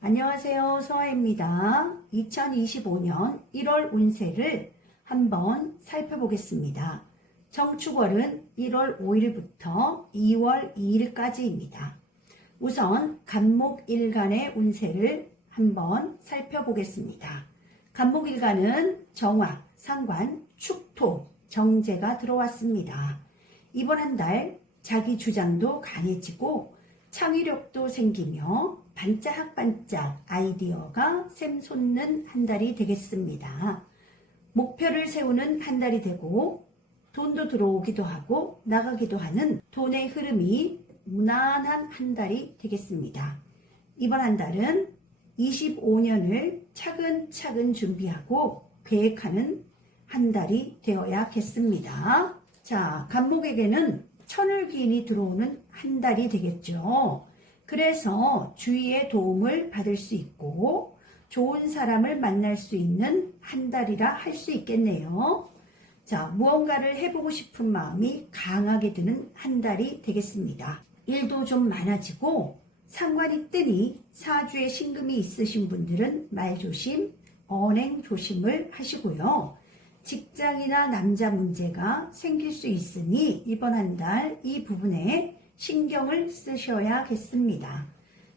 안녕하세요. 서아입니다. 2025년 1월 운세를 한번 살펴보겠습니다. 정축월은 1월 5일부터 2월 2일까지입니다. 우선 간목일간의 운세를 한번 살펴보겠습니다. 간목일간은 정화, 상관, 축토, 정제가 들어왔습니다. 이번 한 달 자기 주장도 강해지고 창의력도 생기며 반짝반짝 아이디어가 샘솟는 한 달이 되겠습니다. 목표를 세우는 한 달이 되고 돈도 들어오기도 하고 나가기도 하는 돈의 흐름이 무난한 한 달이 되겠습니다. 이번 한 달은 25년을 차근차근 준비하고 계획하는 한 달이 되어야겠습니다. 자, 간목에게는 천을기인이 들어오는 한 달이 되겠죠. 그래서 주위의 도움을 받을 수 있고 좋은 사람을 만날 수 있는 한 달이라 할 수 있겠네요. 자, 무언가를 해보고 싶은 마음이 강하게 드는 한 달이 되겠습니다. 일도 좀 많아지고 상관이 뜨니 사주에 신금이 있으신 분들은 말조심, 언행 조심을 하시고요. 직장이나 남자 문제가 생길 수 있으니 이번 한 달 이 부분에 신경을 쓰셔야겠습니다.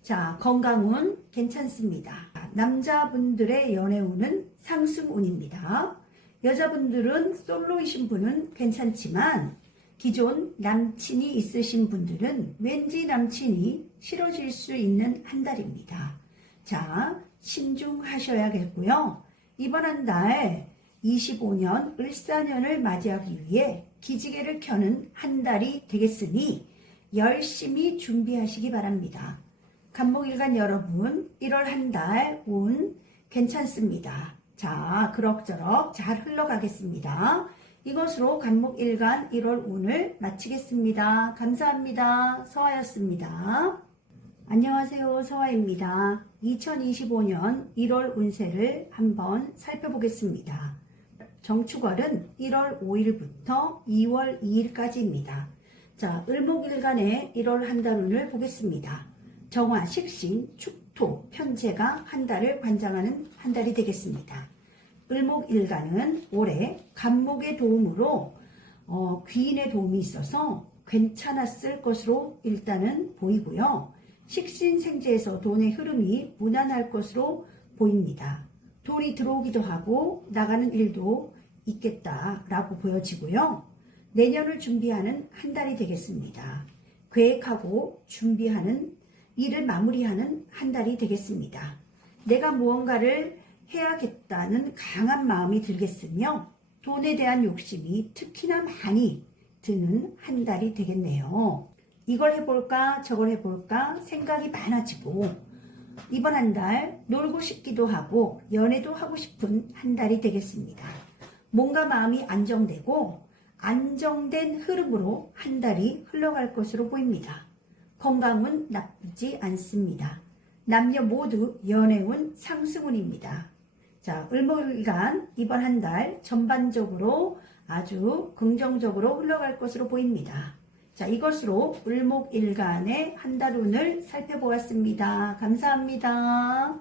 자, 건강운 괜찮습니다. 남자분들의 연애운은 상승운입니다. 여자분들은 솔로이신 분은 괜찮지만 기존 남친이 있으신 분들은 왠지 남친이 싫어질 수 있는 한 달입니다. 자, 신중하셔야겠고요. 이번 한 달 25년 을사년을 맞이하기 위해 기지개를 켜는 한 달이 되겠으니 열심히 준비하시기 바랍니다. 간목일간 여러분 1월 한 달 운 괜찮습니다. 자, 그럭저럭 잘 흘러가겠습니다. 이것으로 간목일간 1월 운을 마치겠습니다. 감사합니다. 서아였습니다. 안녕하세요. 서아입니다. 2025년 1월 운세를 한번 살펴보겠습니다. 정축월은 1월 5일부터 2월 2일까지입니다. 자, 을목일간의 1월 한 달 운을 보겠습니다. 정화, 식신, 축토, 편제가 한 달을 관장하는 한 달이 되겠습니다. 을목일간은 올해 간목의 도움으로 귀인의 도움이 있어서 괜찮았을 것으로 일단은 보이고요. 식신생재에서 돈의 흐름이 무난할 것으로 보입니다. 돈이 들어오기도 하고 나가는 일도 있겠다라고 보여지고요. 내년을 준비하는 한 달이 되겠습니다. 계획하고 준비하는 일을 마무리하는 한 달이 되겠습니다. 내가 무언가를 해야겠다는 강한 마음이 들겠으며 돈에 대한 욕심이 특히나 많이 드는 한 달이 되겠네요. 이걸 해볼까 저걸 해볼까 생각이 많아지고 이번 한 달 놀고 싶기도 하고 연애도 하고 싶은 한 달이 되겠습니다. 뭔가 마음이 안정되고 안정된 흐름으로 한 달이 흘러갈 것으로 보입니다. 건강은 나쁘지 않습니다. 남녀 모두 연애운 상승운입니다. 자, 을목일간 이번 한 달 전반적으로 아주 긍정적으로 흘러갈 것으로 보입니다. 자, 이것으로 을목일간의 한 달 운을 살펴보았습니다. 감사합니다.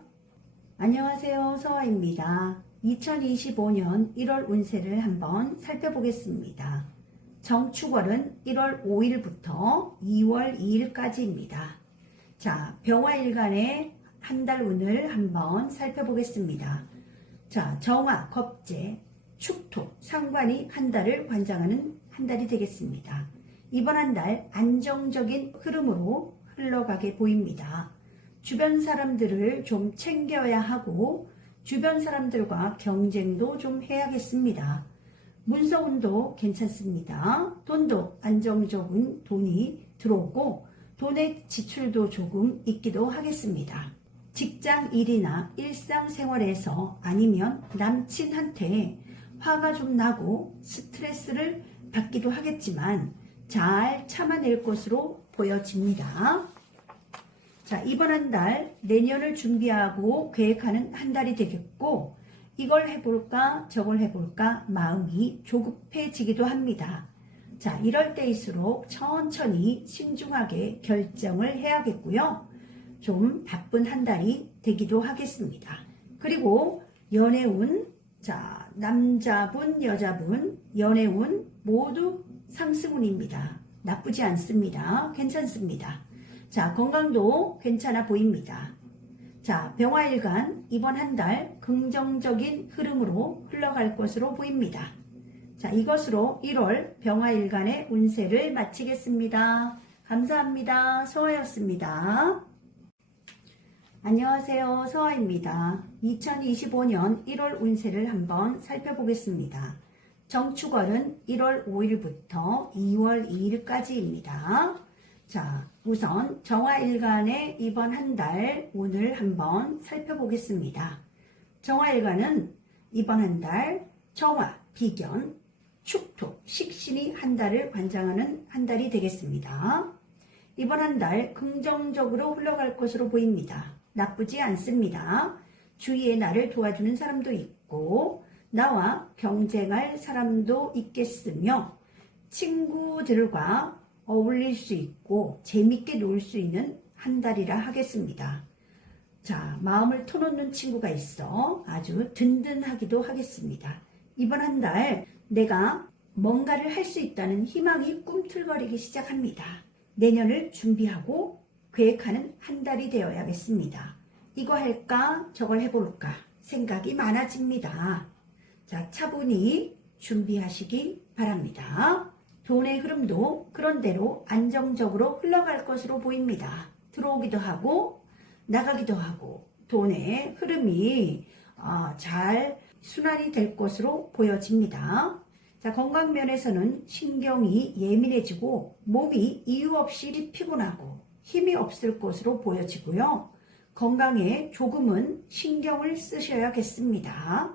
안녕하세요. 서아입니다. 2025년 1월 운세를 한번 살펴보겠습니다. 정축월은 1월 5일부터 2월 2일까지입니다. 자, 병화일간의 한 달 운을 한번 살펴보겠습니다. 자, 정화, 겁재, 축토, 상관이 한 달을 관장하는 한 달이 되겠습니다. 이번 한 달 안정적인 흐름으로 흘러가게 보입니다. 주변 사람들을 좀 챙겨야 하고 주변 사람들과 경쟁도 좀 해야겠습니다. 문서운도 괜찮습니다. 돈도 안정적인 돈이 들어오고 돈의 지출도 조금 있기도 하겠습니다. 직장 일이나 일상생활에서 아니면 남친한테 화가 좀 나고 스트레스를 받기도 하겠지만 잘 참아낼 것으로 보여집니다. 자, 이번 한 달 내년을 준비하고 계획하는 한 달이 되겠고 이걸 해볼까 저걸 해볼까 마음이 조급해지기도 합니다. 자, 이럴 때일수록 천천히 신중하게 결정을 해야겠고요. 좀 바쁜 한 달이 되기도 하겠습니다. 그리고 연애운, 자, 남자분, 여자분, 연애운 모두 상승운입니다. 나쁘지 않습니다. 괜찮습니다. 자, 건강도 괜찮아 보입니다. 자, 병화일간 이번 한 달 긍정적인 흐름으로 흘러갈 것으로 보입니다. 자, 이것으로 1월 병화일간의 운세를 마치겠습니다. 감사합니다. 서화였습니다. 안녕하세요. 서화입니다. 2025년 1월 운세를 한번 살펴보겠습니다. 정축월은 1월 5일부터 2월 2일까지입니다. 자, 우선 정화일간의 이번 한 달 운을 한번 살펴보겠습니다. 정화일간은 이번 한 달 정화, 비견, 축토, 식신이 한 달을 관장하는 한 달이 되겠습니다. 이번 한 달 긍정적으로 흘러갈 것으로 보입니다. 나쁘지 않습니다. 주위에 나를 도와주는 사람도 있고 나와 경쟁할 사람도 있겠으며 친구들과 어울릴 수 있고 재밌게 놀 수 있는 한 달이라 하겠습니다. 자, 마음을 터놓는 친구가 있어 아주 든든하기도 하겠습니다. 이번 한 달 내가 뭔가를 할 수 있다는 희망이 꿈틀거리기 시작합니다. 내년을 준비하고 계획하는 한 달이 되어야겠습니다. 이거 할까 저걸 해볼까 생각이 많아집니다. 자, 차분히 준비하시기 바랍니다. 돈의 흐름도 그런대로 안정적으로 흘러갈 것으로 보입니다. 들어오기도 하고 나가기도 하고 돈의 흐름이 잘 순환이 될 것으로 보여집니다. 자, 건강 면에서는 신경이 예민해지고 몸이 이유 없이 피곤하고 힘이 없을 것으로 보여지고요. 건강에 조금은 신경을 쓰셔야겠습니다.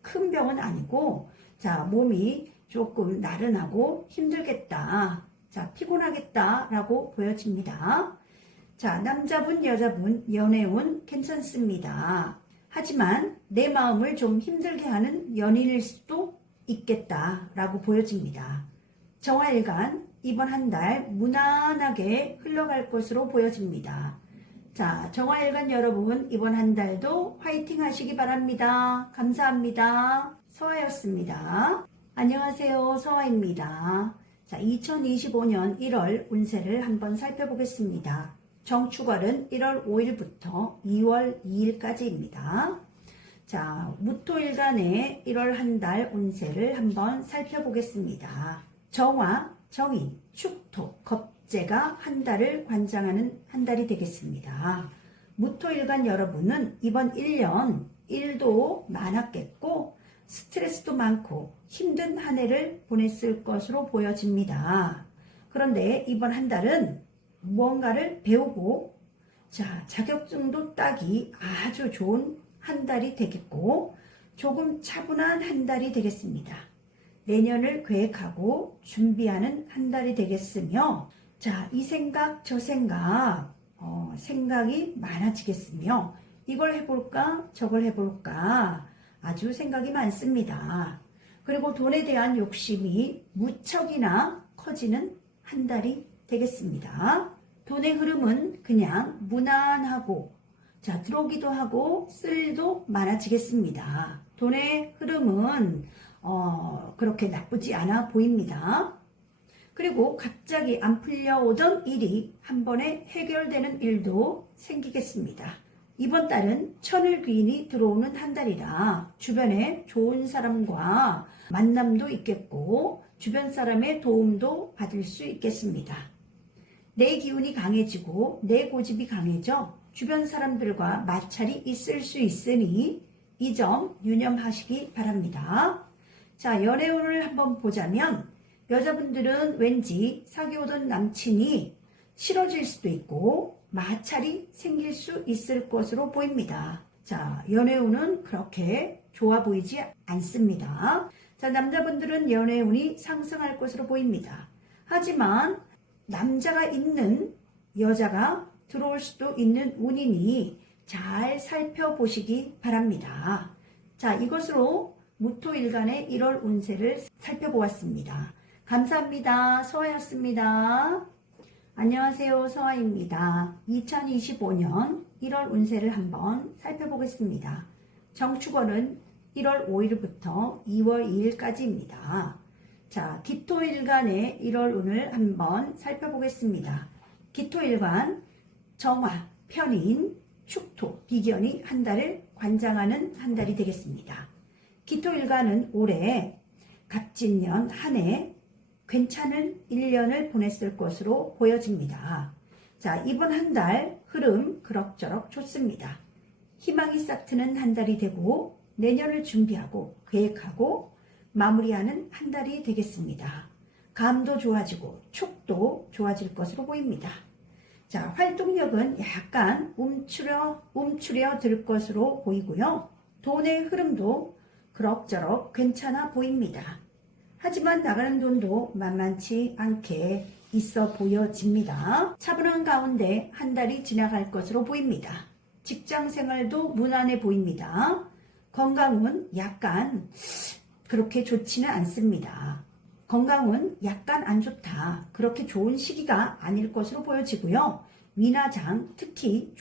큰 병은 아니고 자, 몸이 조금 나른하고 힘들겠다. 자, 피곤하겠다라고 보여집니다. 자, 남자분, 여자분, 연애운 괜찮습니다. 하지만 내 마음을 좀 힘들게 하는 연인일 수도 있겠다라고 보여집니다. 정화일간 이번 한 달 무난하게 흘러갈 것으로 보여집니다. 자, 정화일간 여러분 이번 한 달도 화이팅 하시기 바랍니다. 감사합니다. 서화였습니다. 안녕하세요. 서화입니다. 자, 2025년 1월 운세를 한번 살펴보겠습니다. 정축월은 1월 5일부터 2월 2일까지입니다. 자, 무토일간의 1월 한 달 운세를 한번 살펴보겠습니다. 정화, 정인, 축토, 겁재가 한 달을 관장하는 한 달이 되겠습니다. 무토일간 여러분은 이번 1년 일도 많았겠고 스트레스도 많고 힘든 한 해를 보냈을 것으로 보여집니다. 그런데 이번 한 달은 무언가를 배우고 자, 자격증도 따기 아주 좋은 한 달이 되겠고 조금 차분한 한 달이 되겠습니다. 내년을 계획하고 준비하는 한 달이 되겠으며 자, 이 생각 저 생각 생각이 많아지겠으며 이걸 해볼까 저걸 해볼까 아주 생각이 많습니다. 그리고 돈에 대한 욕심이 무척이나 커지는 한 달이 되겠습니다. 돈의 흐름은 그냥 무난하고 자, 들어오기도 하고 쓸 일도 많아지겠습니다. 돈의 흐름은 그렇게 나쁘지 않아 보입니다. 그리고 갑자기 안 풀려오던 일이 한 번에 해결되는 일도 생기겠습니다. 이번 달은 천을귀인이 들어오는 한 달이라 주변에 좋은 사람과 만남도 있겠고 주변 사람의 도움도 받을 수 있겠습니다. 내 기운이 강해지고 내 고집이 강해져 주변 사람들과 마찰이 있을 수 있으니 이 점 유념하시기 바랍니다. 자, 연애운을 한번 보자면 여자분들은 왠지 사귀어오던 남친이 싫어질 수도 있고 마찰이 생길 수 있을 것으로 보입니다. 자, 연애운은 그렇게 좋아 보이지 않습니다. 자, 남자분들은 연애운이 상승할 것으로 보입니다. 하지만 남자가 있는 여자가 들어올 수도 있는 운이니 잘 살펴보시기 바랍니다. 자, 이것으로 무토일간의 1월 운세를 살펴보았습니다. 감사합니다. 서화였습니다. 안녕하세요. 서아입니다. 2025년 1월 운세를 한번 살펴보겠습니다. 정축월은 1월 5일부터 2월 2일까지입니다. 자, 기토일간의 1월 운을 한번 살펴보겠습니다. 기토일간, 정화, 편인, 축토, 비견이 한 달을 관장하는 한 달이 되겠습니다. 기토일간은 올해 갑진년 한 해 괜찮은 1년을 보냈을 것으로 보여집니다. 자, 이번 한 달 흐름 그럭저럭 좋습니다. 희망이 싹트는 한 달이 되고 내년을 준비하고 계획하고 마무리하는 한 달이 되겠습니다. 감도 좋아지고 촉도 좋아질 것으로 보입니다. 자, 활동력은 약간 움츠려 들 것으로 보이고요. 돈의 흐름도 그럭저럭 괜찮아 보입니다. 하지만 나가는 돈도 만만치 않게 있어 보여집니다. 차분한 가운데 한 달이 지나갈 것으로 보입니다. 직장 생활도 무난해 보입니다. 건강은 약간 그렇게 좋지는 않습니다. 건강은 약간 안 좋다. 그렇게 좋은 시기가 아닐 것으로 보여지고요. 위나장 특히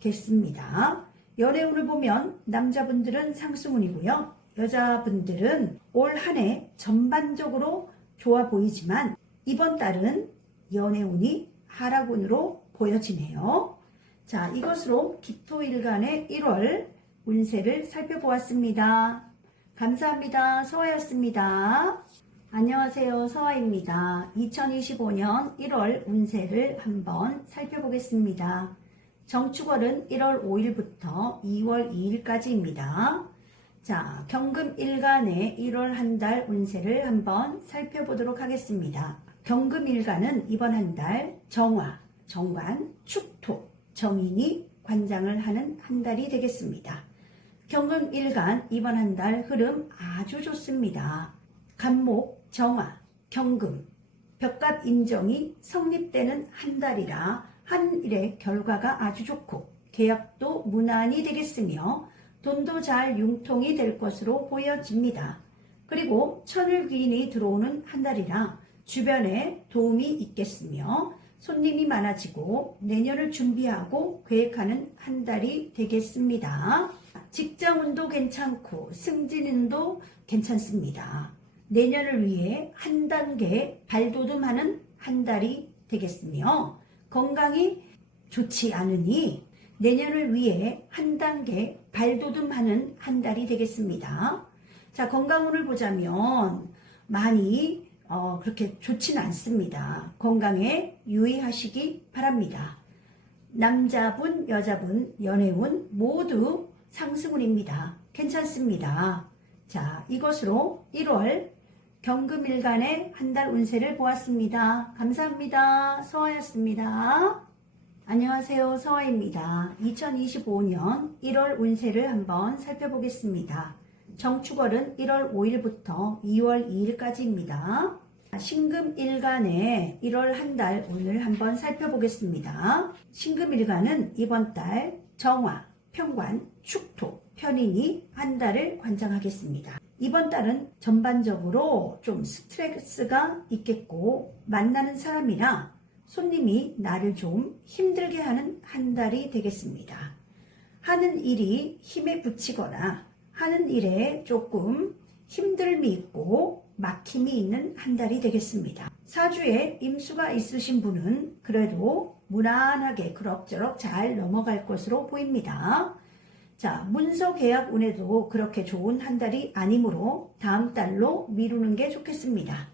조심하셔야겠습니다. 연애운을 보면 남자분들은 상승운이고요. 여자분들은 올 한 해 전반적으로 좋아 보이지만 이번 달은 연애운이 하락운으로 보여지네요. 자, 이것으로 기토일간의 1월 운세를 살펴보았습니다. 감사합니다. 서아였습니다. 안녕하세요. 서아입니다. 2025년 1월 운세를 한번 살펴보겠습니다. 정축월은 1월 5일부터 2월 2일까지입니다. 자, 경금일간의 1월 한 달 운세를 한번 살펴보도록 하겠습니다. 경금일간은 이번 한 달 정화, 정관, 축토, 정인이 관장을 하는 한 달이 되겠습니다. 경금일간 이번 한 달 흐름 아주 좋습니다. 간목, 정화, 경금, 벽갑 인정이 성립되는 한 달이라 한 일의 결과가 아주 좋고 계약도 무난히 되겠으며 돈도 잘 융통이 될 것으로 보여집니다. 그리고 천을귀인이 들어오는 한 달이라 주변에 도움이 있겠으며 손님이 많아지고 내년을 준비하고 계획하는 한 달이 되겠습니다. 직장운도 괜찮고 승진운도 괜찮습니다. 내년을 위해 한 단계 발돋움하는 한 달이 되겠으며 건강이 좋지 않으니 내년을 위해 한 단계 발돋움하는 한 달이 되겠습니다. 자, 건강운을 보자면 많이 그렇게 좋지는 않습니다. 건강에 유의하시기 바랍니다. 남자분, 여자분, 연애운 모두 상승운입니다. 괜찮습니다. 자, 이것으로 1월 경금일간의 한 달 운세를 보았습니다. 감사합니다. 서아였습니다. 안녕하세요. 서아입니다. 2025년 1월 운세를 한번 살펴보겠습니다. 정축월은 1월 5일부터 2월 2일까지입니다. 신금일간의 1월 한 달 운을 한번 살펴보겠습니다. 신금일간은 이번 달 정화, 평관, 축토, 편인이 한 달을 관장하겠습니다. 이번 달은 전반적으로 좀 스트레스가 있겠고 만나는 사람이나 손님이 나를 좀 힘들게 하는 한 달이 되겠습니다. 하는 일이 힘에 부치거나 하는 일에 조금 힘듦이 있고 막힘이 있는 한 달이 되겠습니다. 사주에 임수가 있으신 분은 그래도 무난하게 그럭저럭 잘 넘어갈 것으로 보입니다. 자, 문서 계약 운에도 그렇게 좋은 한 달이 아니므로 다음 달로 미루는 게 좋겠습니다.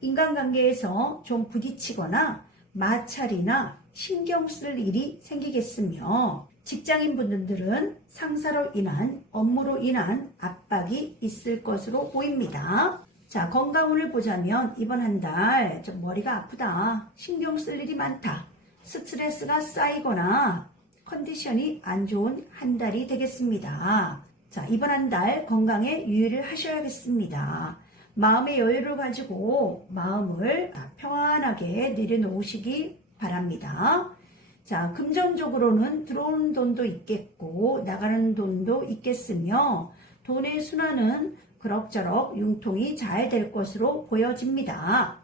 인간관계에서 좀 부딪히거나 마찰이나 신경 쓸 일이 생기겠으며 직장인 분들은 상사로 인한 업무로 인한 압박이 있을 것으로 보입니다. 자, 건강운을 보자면 이번 한 달 좀 머리가 아프다, 신경 쓸 일이 많다, 스트레스가 쌓이거나 컨디션이 안 좋은 한 달이 되겠습니다. 자, 이번 한 달 건강에 유의를 하셔야겠습니다. 마음의 여유를 가지고 마음을 평안하게 내려놓으시기 바랍니다. 자, 금전적으로는 들어오는 돈도 있겠고 나가는 돈도 있겠으며 돈의 순환은 그럭저럭 융통이 잘 될 것으로 보여집니다.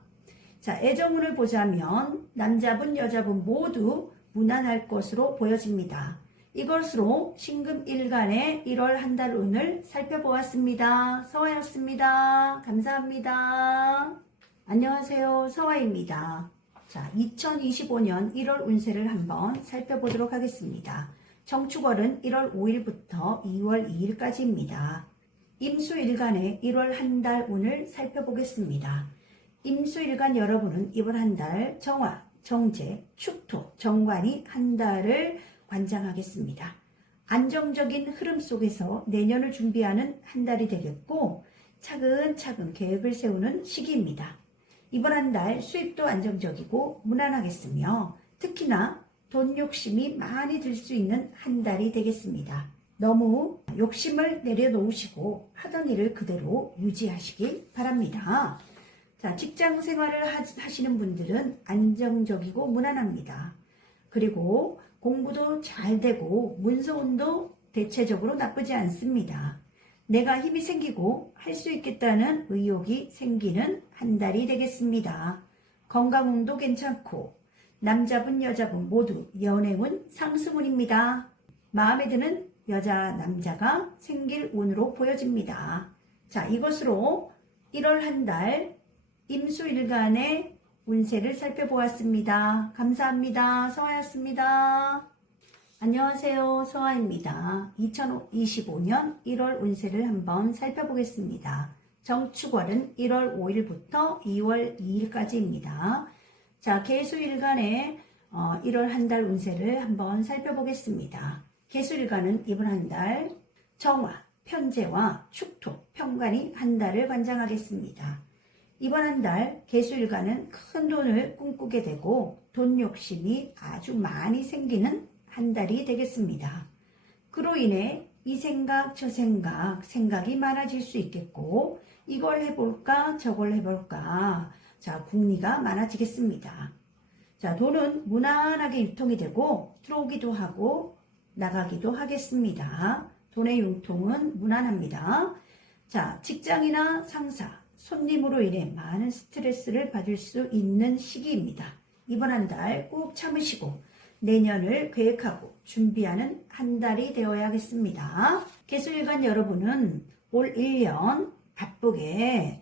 자, 애정운을 보자면 남자분, 여자분 모두 무난할 것으로 보여집니다. 이것으로 신금일간의 1월 한 달 운을 살펴보았습니다. 서화였습니다. 감사합니다. 안녕하세요. 서화입니다. 자, 2025년 1월 운세를 한번 살펴보도록 하겠습니다. 정축월은 1월 5일부터 2월 2일까지입니다. 임수일간의 1월 한 달 운을 살펴보겠습니다. 임수일간 여러분은 이번 한 달 정화, 정제, 축토, 정관이 한 달을 관장하겠습니다. 안정적인 흐름 속에서 내년을 준비하는 한 달이 되겠고 차근차근 계획을 세우는 시기입니다. 이번 한 달 수입도 안정적이고 무난하겠으며 특히나 돈 욕심이 많이 들 수 있는 한 달이 되겠습니다. 너무 욕심을 내려놓으시고 하던 일을 그대로 유지하시길 바랍니다. 자, 직장 생활을 하시는 분들은 안정적이고 무난합니다. 그리고 공부도 잘 되고 문서운도 대체적으로 나쁘지 않습니다. 내가 힘이 생기고 할 수 있겠다는 의욕이 생기는 한 달이 되겠습니다. 건강운도 괜찮고 남자분 여자분 모두 연애운 상승운입니다. 마음에 드는 여자 남자가 생길 운으로 보여집니다. 자, 이것으로 1월 한 달 임수일간의 운세를 살펴보았습니다. 감사합니다. 서화였습니다. 안녕하세요. 서화입니다. 2025년 1월 운세를 한번 살펴보겠습니다. 정축월은 1월 5일부터 2월 2일까지입니다. 자, 계수일간의 1월 한 달 운세를 한번 살펴보겠습니다. 계수일간은 이번 한 달 정화, 편재와 축토, 편관이 한 달을 관장하겠습니다. 이번 한 달 계수일간은 큰 돈을 꿈꾸게 되고 돈 욕심이 아주 많이 생기는 한 달이 되겠습니다. 그로 인해 이 생각 저 생각이 많아질 수 있겠고 이걸 해볼까 저걸 해볼까 자, 궁리가 많아지겠습니다. 자, 돈은 무난하게 유통이 되고 들어오기도 하고 나가기도 하겠습니다. 돈의 융통은 무난합니다. 자, 직장이나 상사 손님으로 인해 많은 스트레스를 받을 수 있는 시기입니다. 이번 한 달 꾹 참으시고 내년을 계획하고 준비하는 한 달이 되어야겠습니다. 계수일간 여러분은 올 1년 바쁘게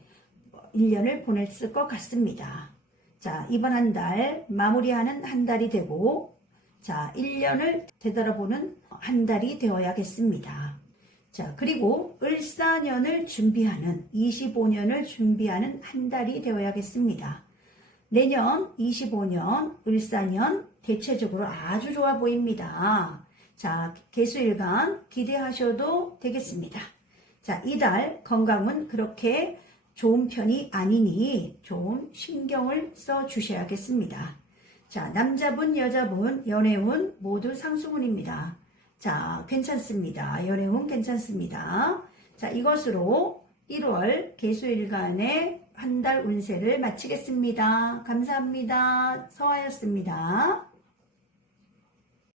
1년을 보냈을 것 같습니다. 자, 이번 한 달 마무리하는 한 달이 되고 자, 1년을 되돌아보는 한 달이 되어야겠습니다. 자, 그리고 을사년을 준비하는 25년을 준비하는 한 달이 되어야겠습니다. 내년 25년 을사년 대체적으로 아주 좋아 보입니다. 자, 계수일간 기대하셔도 되겠습니다. 자, 이달 건강은 그렇게 좋은 편이 아니니 좀 신경을 써 주셔야겠습니다. 자, 남자분 여자분 연애운 모두 상승운입니다. 자, 괜찮습니다. 연애운 괜찮습니다. 자, 이것으로 1월 계수일간의 한 달 운세를 마치겠습니다. 감사합니다. 서화였습니다.